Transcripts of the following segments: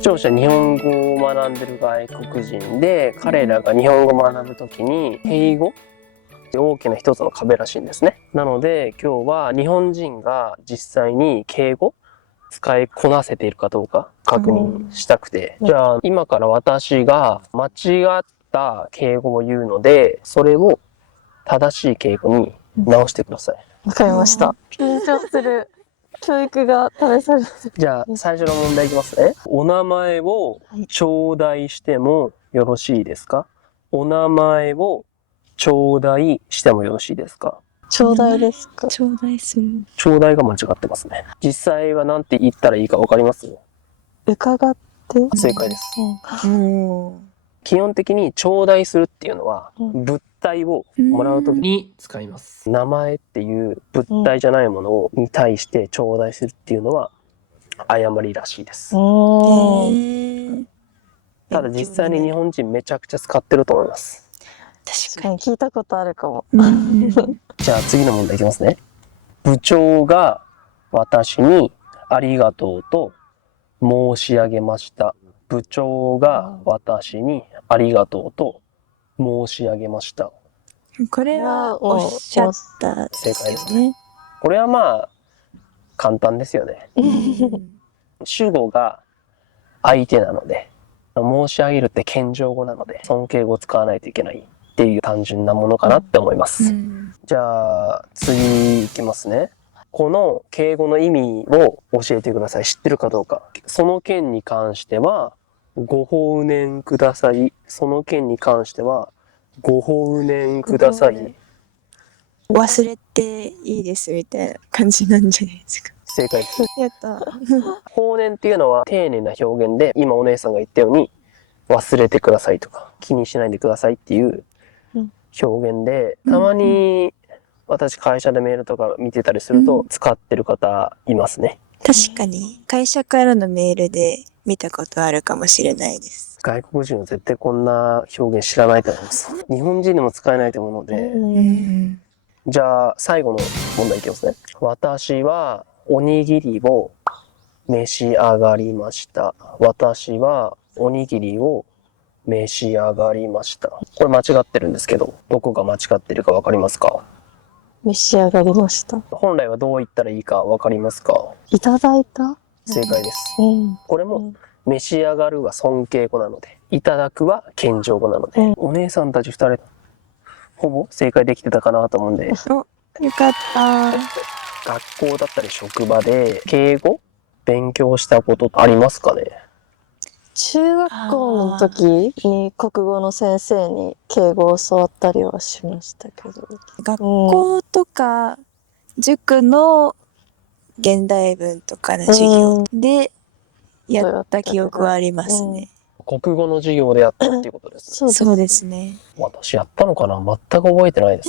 視聴者日本語を学んでる外国人で、彼らが日本語を学ぶときに敬語大きな一つの壁らしいんですね。なので今日は日本人が実際に敬語使いこなせているかどうか確認したくて、じゃあ今から私が間違った敬語を言うので、それを正しい敬語に直してください。わかりました。緊張する。教育が試される。じゃあ最初の問題いきますね。お名前を頂戴してもよろしいですか？お名前を頂戴してもよろしいですか？頂戴ですか？頂戴する。頂戴が間違ってますね。実際は何て言ったらいいかわかります？伺って。正解です。基本的に頂戴するっていうのは物体をもらうときに使います。名前っていう物体じゃないものに対して頂戴するっていうのは誤りらしいです。ただ実際に日本人めちゃくちゃ使ってると思います。確かに聞いたことあるかも。じゃあ次の問題いきますね。部長が私にありがとうと申し上げました。部長が私にありがとうと申し上げました。これはおっしゃった正解ですね。これはまあ簡単ですよね。主語が相手なので、申し上げるって謙譲語なので尊敬語を使わないといけないっていう単純なものかなって思います。じゃあ次いきますね。この敬語の意味を教えてください。知ってるかどうか。その件に関してはご放念ください。その件に関してはご放念ください。忘れていいですみたいな感じなんじゃないですか。正解です。やった。放念っていうのは丁寧な表現で、今お姉さんが言ったように忘れてくださいとか気にしないでくださいっていう表現で、たまに私会社でメールとか見てたりすると使ってる方いますね。確かに会社からのメールで見たことあるかもしれないです。外国人は絶対こんな表現知らないと思います。日本人でも使えないと思うので、じゃあ最後の問題いきますね。私はおにぎりを召し上がりました。私はおにぎりを召し上がりました。これ間違ってるんですけど、どこが間違ってるかわかりますか？召し上がりました。本来はどう言ったらいいかわかりますか？いただいた？正解です。これも召し上がるは尊敬語なので、いただくは謙譲語なので、お姉さんたち2人ほぼ正解できてたかなと思うんで。よかった。学校だったり職場で敬語勉強したことありますかね？中学校の時に国語の先生に敬語を教わったりはしましたけど、学校とか塾の現代文とかの授業でやった記憶はありますね。国語の授業でやったっていうことですね。そうですね。私やったのかな？全く覚えてないです。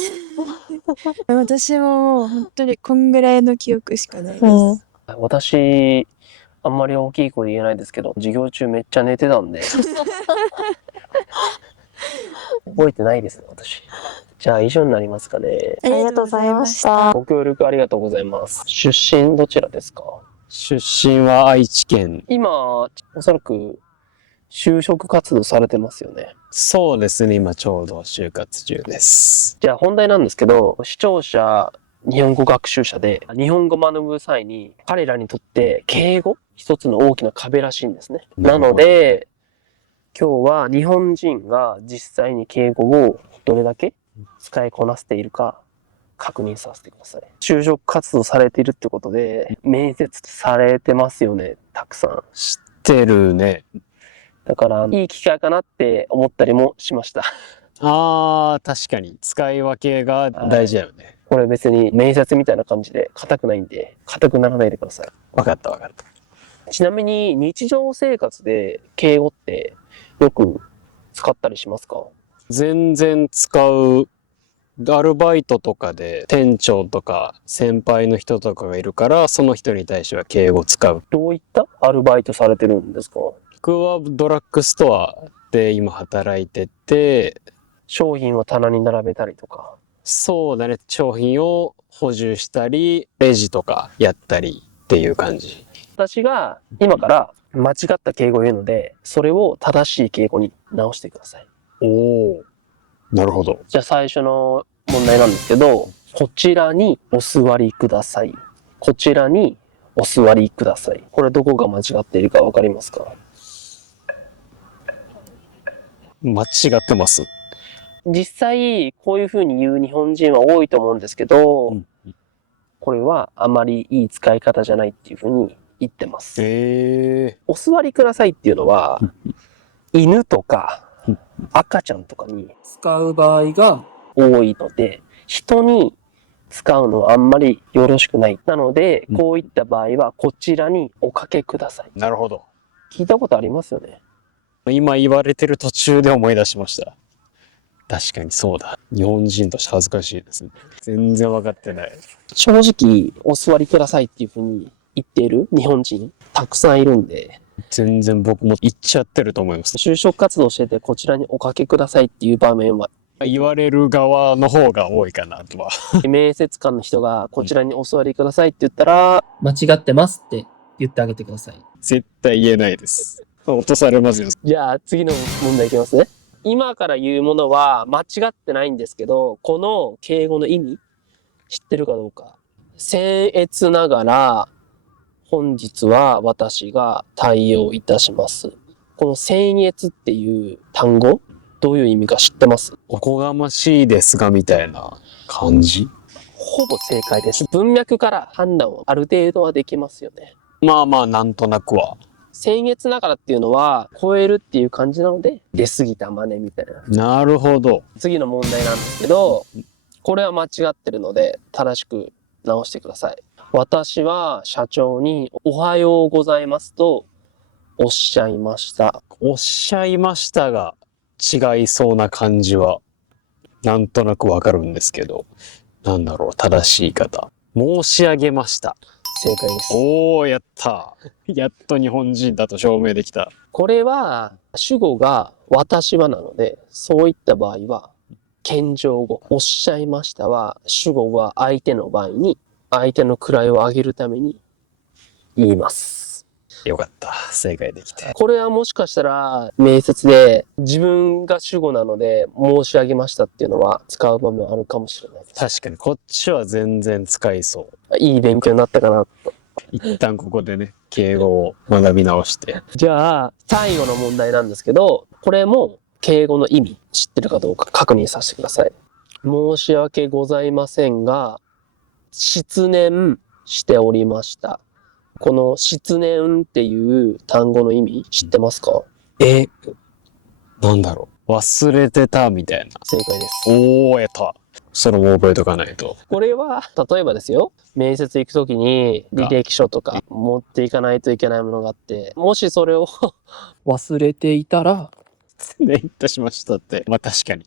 私も本当にこんぐらいの記憶しかないです。私あんまり大きい声で言えないですけど、授業中めっちゃ寝てたんで覚えてないですね、私。じゃあ以上になりますかね。ありがとうございました。ご協力ありがとうございます。出身どちらですか？出身は愛知県。今おそらく就職活動されてますよね。そうですね、今ちょうど就活中です。じゃあ本題なんですけど、視聴者日本語学習者で日本語を学ぶ際に彼らにとって敬語一つの大きな壁らしいんですね。なので今日は日本人が実際に敬語をどれだけ使いこなせているか確認させてください。就職活動されているってことで面接されてますよね、たくさん。知ってるね。だからいい機会かなって思ったりもしました。確かに使い分けが大事だよね。これ別に面接みたいな感じで硬くないんで、硬くならないでください。わかった。ちなみに日常生活で敬語ってよく使ったりしますか？全然使う。アルバイトとかで店長とか先輩の人とかがいるから、その人に対しては敬語使う。どういったアルバイトされてるんですか？僕はドラッグストアで今働いてて、商品を棚に並べたりとか。そうだね、商品を補充したり、レジとかやったりっていう感じ。私が今から間違った敬語を言うので、それを正しい敬語に直してください。おお。なるほど。じゃあ最初の問題なんですけど、こちらにお座りください。こちらにお座りください。これどこが間違っているかわかりますか？間違ってます。実際、こういう風に言う日本人は多いと思うんですけど、これはあまりいい使い方じゃないっていう風に言ってます。お座りくださいっていうのは、犬とか赤ちゃんとかに使う場合が多いので、人に使うのはあんまりよろしくない。なので、こういった場合はこちらにおかけください。なるほど。聞いたことありますよね。今言われてる途中で思い出しました。確かにそうだ。日本人として恥ずかしいですね。全然分かってない。正直、お座りくださいっていう風に言っている日本人たくさんいるんで、全然僕も言っちゃってると思います。就職活動しててこちらにおかけくださいっていう場面は、言われる側の方が多いかなとは。面接官の人がこちらにお座りくださいって言ったら、間違ってますって言ってあげてください。絶対言えないです。落とされますよ。じゃあ次の問題いきますね。今から言うものは間違ってないんですけど、この敬語の意味知ってるかどうか。僭越ながら本日は私が対応いたします。この僭越っていう単語、どういう意味か知ってます？おこがましいですがみたいな感じ。ほぼ正解です。文脈から判断をある程度はできますよね。まあまあなんとなくは。僭越ながらっていうのは超えるっていう感じなので、出過ぎた真似みたいな。なるほど。次の問題なんですけど、これは間違ってるので正しく直してください。私は社長におはようございますとおっしゃいました。おっしゃいましたが違いそうな感じはなんとなくわかるんですけど、なんだろう、正しい言い方。申し上げました。正解です。おー、やった。やっと日本人だと証明できた。これは主語が私はなので、そういった場合は謙譲語。おっしゃいましたは主語が相手の場合に相手の位を上げるために言います。よかった。正解できて。これはもしかしたら面接で自分が主語なので申し上げましたっていうのは使う場面あるかもしれないです。確かにこっちは全然使いそう。いい勉強になったかなと。一旦ここでね、敬語を学び直して。じゃあ最後の問題なんですけど、これも敬語の意味知ってるかどうか確認させてください。申し訳ございませんが、失念しておりました。この失念っていう単語の意味知ってますか？なんだろう。忘れてたみたいな。正解です。おー、やった。それも覚えとかないと。これは、例えばですよ、面接行くときに履歴書とか持っていかないといけないものがあって、もしそれを忘れていたら、失礼いたしましたって。まあ確かに。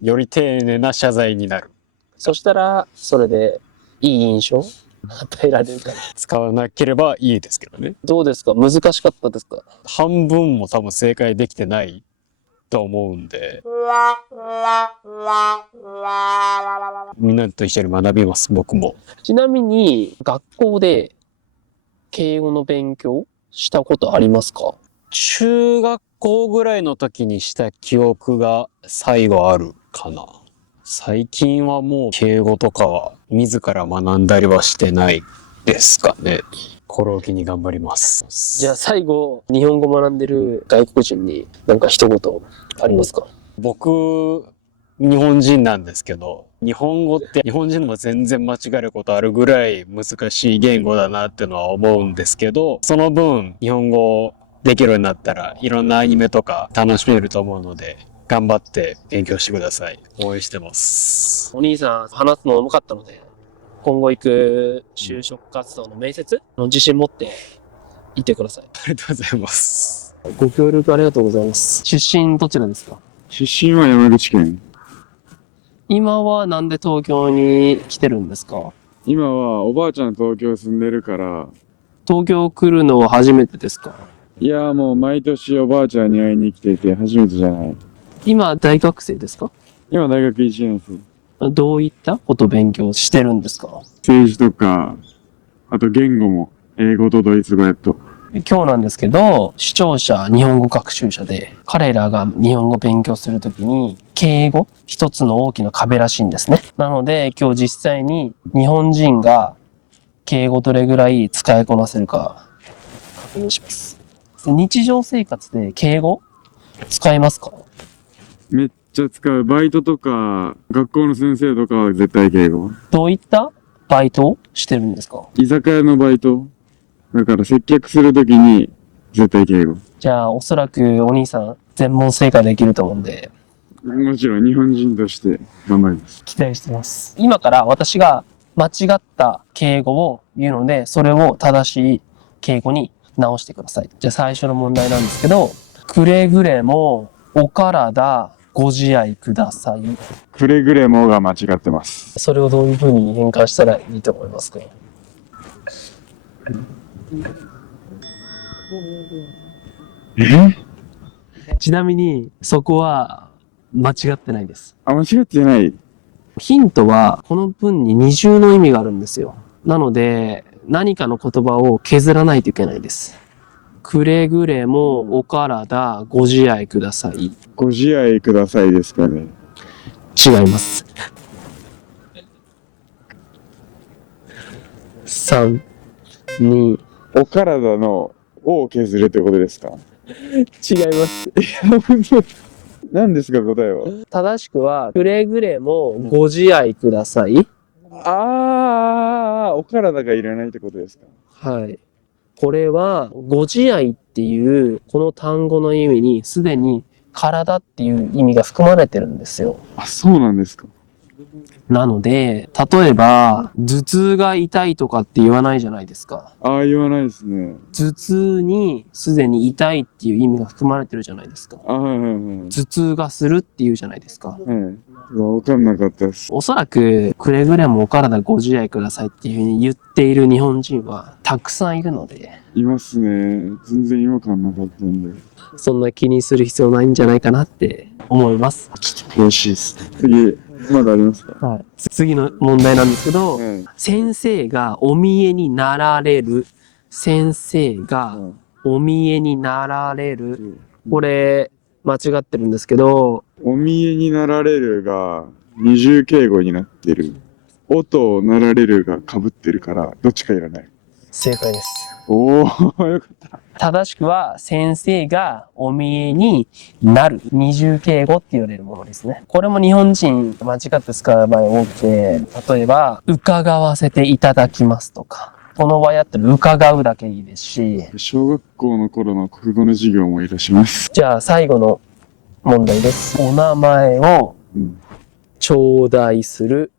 より丁寧な謝罪になる。そしたら、それでいい印象与えられるかな。使わなければいいですけどね。どうですか？難しかったですか？半分も多分正解できてないと思うんで。みんなと一緒に学びます、僕も。ちなみに、学校で敬語の勉強したことありますか？中学校ぐらいの時にした記憶が最後あるかな。最近はもう敬語とかは自ら学んだりはしてないですかね。これを機に頑張ります。じゃあ最後、日本語学んでる外国人に何か一言ありますか？僕、日本人なんですけど、日本語って日本人でも全然間違えることあるぐらい難しい言語だなってのは思うんですけど、その分日本語できるようになったらいろんなアニメとか楽しめると思うので、頑張って勉強してください。応援してます。お兄さん、話すの重かったので、今後行く就職活動の面接の自信持って行ってください。ありがとうございます。ご協力ありがとうございます。出身どちらですか？出身は山口県。今はなんで東京に来てるんですか？今はおばあちゃん東京住んでるから、東京来るのは初めてですか？いやもう毎年おばあちゃんに会いに来てて初めてじゃない。今大学生ですか？今大学1年生。どういったこと勉強してるんですか？政治とか、あと言語も英語とドイツ語やっと。今日なんですけど、視聴者日本語学習者で、彼らが日本語を勉強するときに、敬語、一つの大きな壁らしいんですね。なので、今日実際に日本人が敬語どれぐらい使いこなせるか確認します。日常生活で敬語使いますか？めっちゃ使う。バイトとか、学校の先生とかは絶対敬語。どういったバイトをしてるんですか？居酒屋のバイト。だから接客するときに絶対敬語。じゃあ、おそらくお兄さん全問正解できると思うんで、もちろん日本人として頑張ります。期待してます。今から私が間違った敬語を言うので、それを正しい敬語に直してください。じゃあ最初の問題なんですけど、くれぐれもお体ご自愛ください。くれぐれもが間違ってます。それをどういう風に変換したらいいと思いますか？ちなみに、そこは間違ってないです。あ、間違ってない。ヒントは、この文に二重の意味があるんですよ。なので、何かの言葉を削らないといけないです。くれぐれもお体ご自愛ください。ご自愛くださいですかね。違います。3、2、お体の「お」を削るってことですか？違います。何ですか答えは。正しくは、くれぐれもご自愛ください。お体がいらないってことですか？はい。これは、ご自愛っていう、この単語の意味に、すでに体っていう意味が含まれてるんですよ。あ、そうなんですか。なので、例えば、頭痛が痛いとかって言わないじゃないですか。ああ、言わないですね。頭痛にすでに痛いっていう意味が含まれてるじゃないですか。はいはいはい。頭痛がするっていうじゃないですか。わかんなかったです。おそらく、くれぐれもお体ご自愛くださいっていうふうに言っている日本人はたくさんいるので、いますね。全然違和感なかったんで。そんな気にする必要ないんじゃないかなって思います。悔しいです。次、まだありますか？はい。次の問題なんですけど、はい先生がお見えになられる。先生がお見えになられる。これ、間違ってるんですけど、お見えになられるが二重敬語になってる。おとなられるが被ってるから、どっちかいらない。正解です。おー、よかった。正しくは、先生がお見えになる。二重敬語って言われるものですね。これも日本人間違って使う場合多くて、例えば、伺わせていただきますとか、この場合だったら伺うだけいいですし、小学校の頃の国語の授業もいらっしゃいます。じゃあ最後の問題です。お名前をうん頂戴する。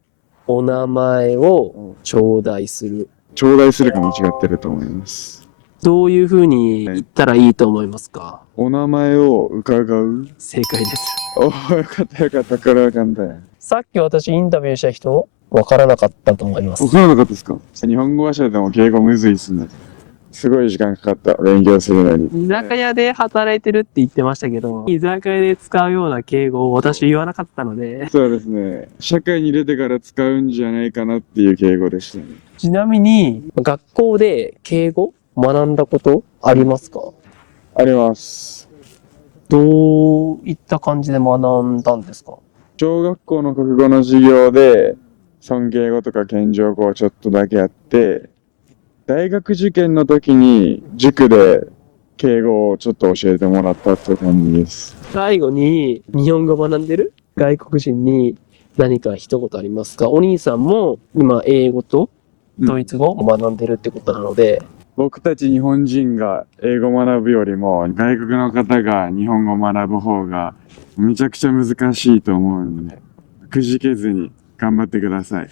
お名前を頂戴する。頂戴するが間違ってると思います。どういう風に言ったらいいと思いますか？お名前を伺う。正解です。おー、よかったよかった。これは簡単。さっき私インタビューした人、わからなかったと思いますわ。からなかったですか？日本語話者でも敬語むずいっすね。すごい時間かかった。勉強するのに。居酒屋で働いてるって言ってましたけど、居酒屋で使うような敬語を私言わなかったので、そうですね。社会に出てから使うんじゃないかなっていう敬語でしたね。ちなみに学校で敬語学んだことありますか？あります。どういった感じで学んだんですか？小学校の国語の授業で尊敬語とか謙譲語をちょっとだけやって、大学受験の時に塾で敬語をちょっと教えてもらったって感じです。最後に日本語学んでる外国人に何か一言ありますか？お兄さんも今英語とドイツ語を学んでるってことなので、僕たち日本人が英語を学ぶよりも外国の方が日本語を学ぶ方がめちゃくちゃ難しいと思うので、くじけずに頑張ってください。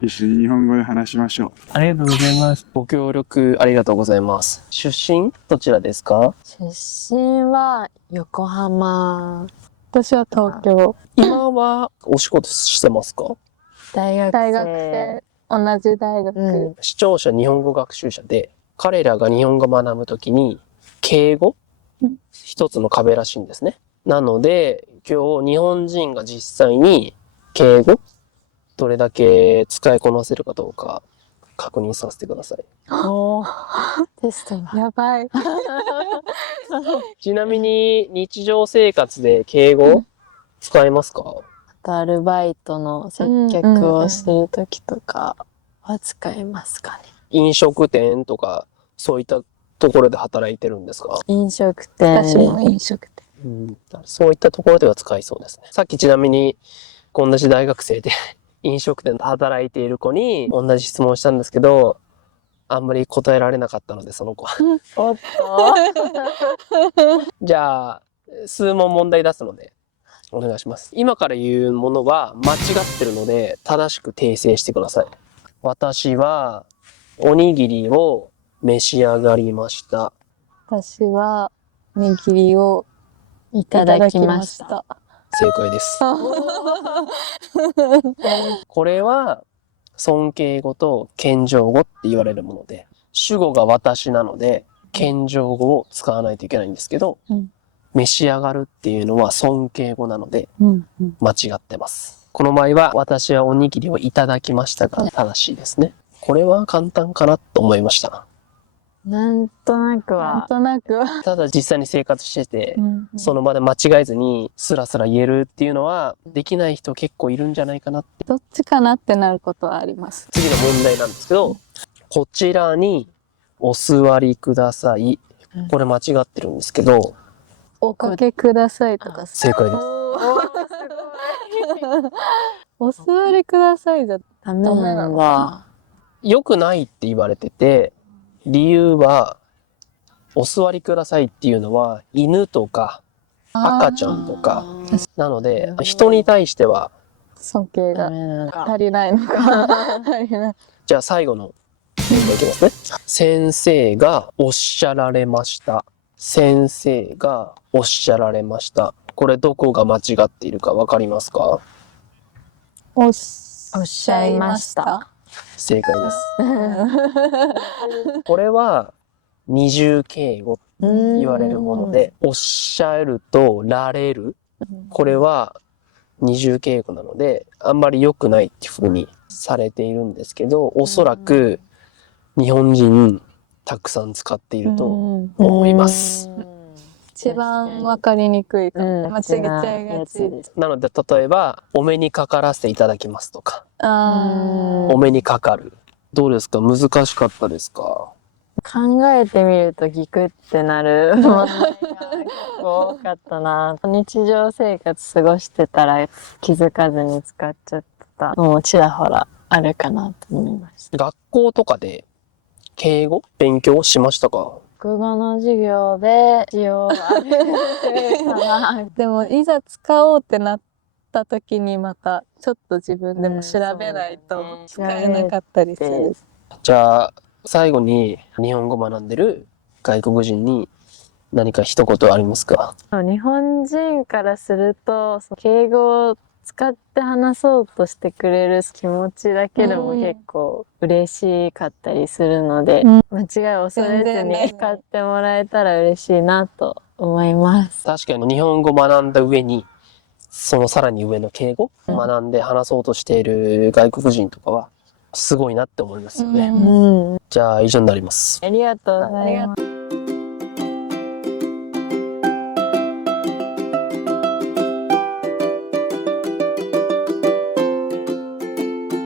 一緒に日本語で話しましょう。ありがとうございます。ご協力ありがとうございます。出身どちらですか？出身は横浜。私は東京。今はお仕事してますか？大学生。同じ大学。視聴者日本語学習者で、彼らが日本語を学ぶときに敬語一つの壁らしいんですね。なので今日日本人が実際に敬語どれだけ使いこなせるかどうか確認させてください。おーテストが。やばい。ちなみに日常生活で敬語使えますか？アルバイトの接客をするときとかは使えますかね。飲食店とかそういったところで働いてるんですか？飲食店私も飲食店。そういったところでは使いそうですね。さっきちなみに同じ大学生で飲食店で働いている子に同じ質問したんですけど、あんまり答えられなかったので、その子は。おっとじゃあ、数問問題出すので、お願いします。今から言うものは間違ってるので、正しく訂正してください。私は、おにぎりを召し上がりました。私は握りをいただきました。正解です。これは、尊敬語と謙譲語って言われるもので、主語が私なので、謙譲語を使わないといけないんですけど、召し上がるっていうのは尊敬語なので、間違ってます。この場合は、私はおにぎりをいただきましたが正しいですね。これは簡単かなと思いました。なんとなくは。ただ実際に生活してて、その場で間違えずにスラスラ言えるっていうのは、できない人結構いるんじゃないかなって。どっちかなってなることはあります。次の問題なんですけど、こちらにお座りください。これ間違ってるんですけど、おかけくださいとか。正解です。お座りくださいじゃダメなんだ。良くないって言われてて、理由は、お座りくださいっていうのは、犬とか赤ちゃんとか、なので、人に対しては、尊敬がダメなんだ。足りないのか。足りない。じゃあ最後の問題いきますね。先生がおっしゃられました。先生がおっしゃられました。これどこが間違っているかわかりますか？おっおっしゃいました。正解です。これは二重敬語と言われるもので、おっしゃるとられる。これは二重敬語なので、あんまり良くないっていう風にされているんですけど、おそらく日本人たくさん使っていると思います。一番わかりにくいかも。間違えちゃいがち。なので、例えば、お目にかからせていただきますとか、お目にかかる。どうですか？難しかったですか？考えてみるとギクってなる問題が結構多かったな。日常生活過ごしてたら気づかずに使っちゃったのもちらほらあるかなと思いました。学校とかで敬語勉強しましたか？国語の授業で使用あるかな。でも、いざ使おうってなった時にまた、ちょっと自分でも調べないと使えなかったりする。じゃあ、最後に日本語学んでる外国人に何か一言ありますか？日本人からすると、敬語を使って話そうとしてくれる気持ちだけでも結構嬉しかったりするので、間違いを恐れずに使ってもらえたら嬉しいなと思います。確かに日本語学んだ上に、そのさらに上の敬語学んで話そうとしている外国人とかは、すごいなって思いますよね。じゃあ、以上になります。ありがとうございます。